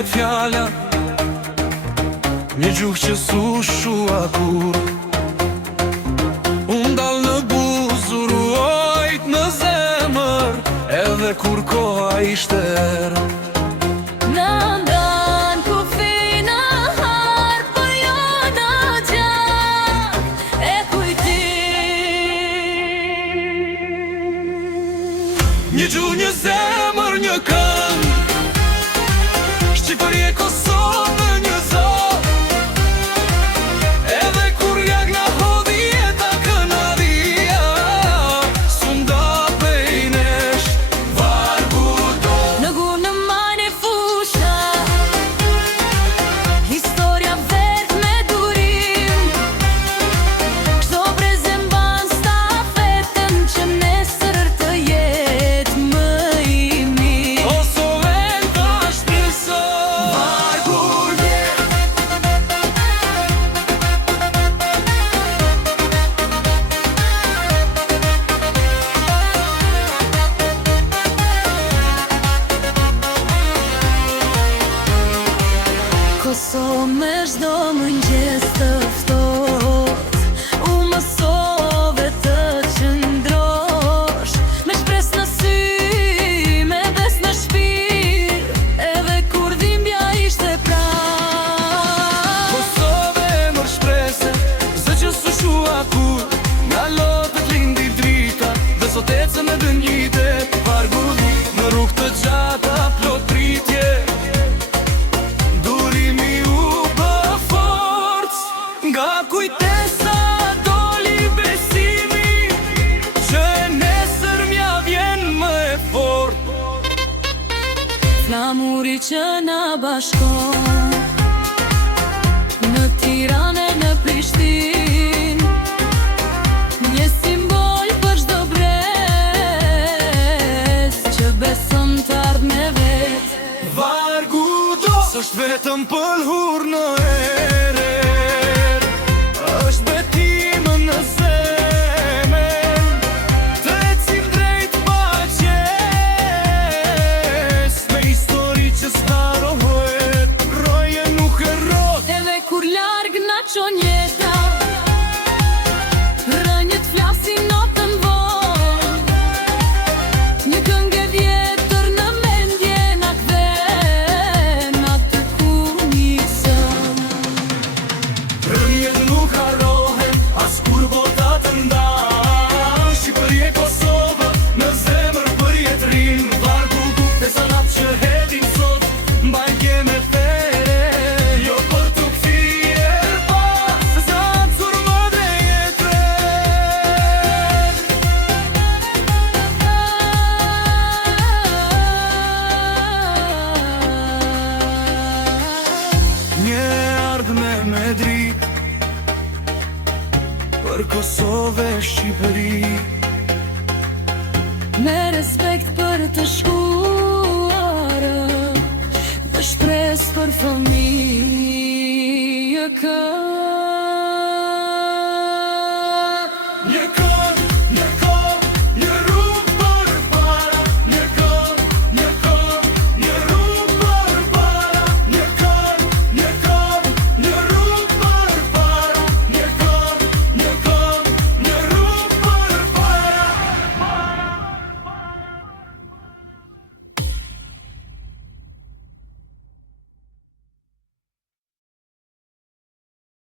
vet fjalla, një gjuhë që su shua kur. Unë dal në buzur, ojt në zemër, edhe kur koha ishte erë. Në ndan ku fina har, për jo në gjak e kujtim. Një gjuhë, një zemër, një këngë, Shqipëri e Kosovë një zot. Edhe kur jak na hodhi jeta kënadia, sunda pejnesh vargu do. Në gunë majnë e fusha, historia vert me durim. Kështo brezem ban stafetën që nesër të jetë më i mirë. Kosovën ta shpreso vargu vjet. Kosovë me çdo mëngjes të ftohtë, u mësove të qëndrosh, me shpresë në sy, me bes në shpirt, edhe kur dhimbja ishte pranë. Kosovë emër shprese, zë që su shua kur. Nga lotët lindi drita, dhe sot ecën me dënjite. Vargu në rrugë të gjata, plot pritje. Durimi u bë forcë, nga kujtesa doli besimi, që nesër mja vjen më e fort. Flamuri që na bashkon, në Tiranë e në Prishtinë, një simbol për çdo brez që beson të ardhme vet. Vargu do s'është vetëm pëlhur në erë, është betim në zemër, të ecim drejt paqes, me histori që s'harohet, roje nuk e rrot. Edhe kur larg na çon jeta, rënjët flasin notën vonë, një këngë e vjetër në mendje na kthen aty ku nisëm. Rënjet nuk harrohen, as kur bota të ndan. Shqipëri e Kosovë, në zemër për jetrin. Vargu te sanat që hedhin sot, mbajtje me fere, jo për të kthyer pas, sa cur më drejt tren. Një ardhme me dritë, për Kosovë e Shqipëri. Me respekt për të shkuarën, me shpresë për fëmijë kë. Një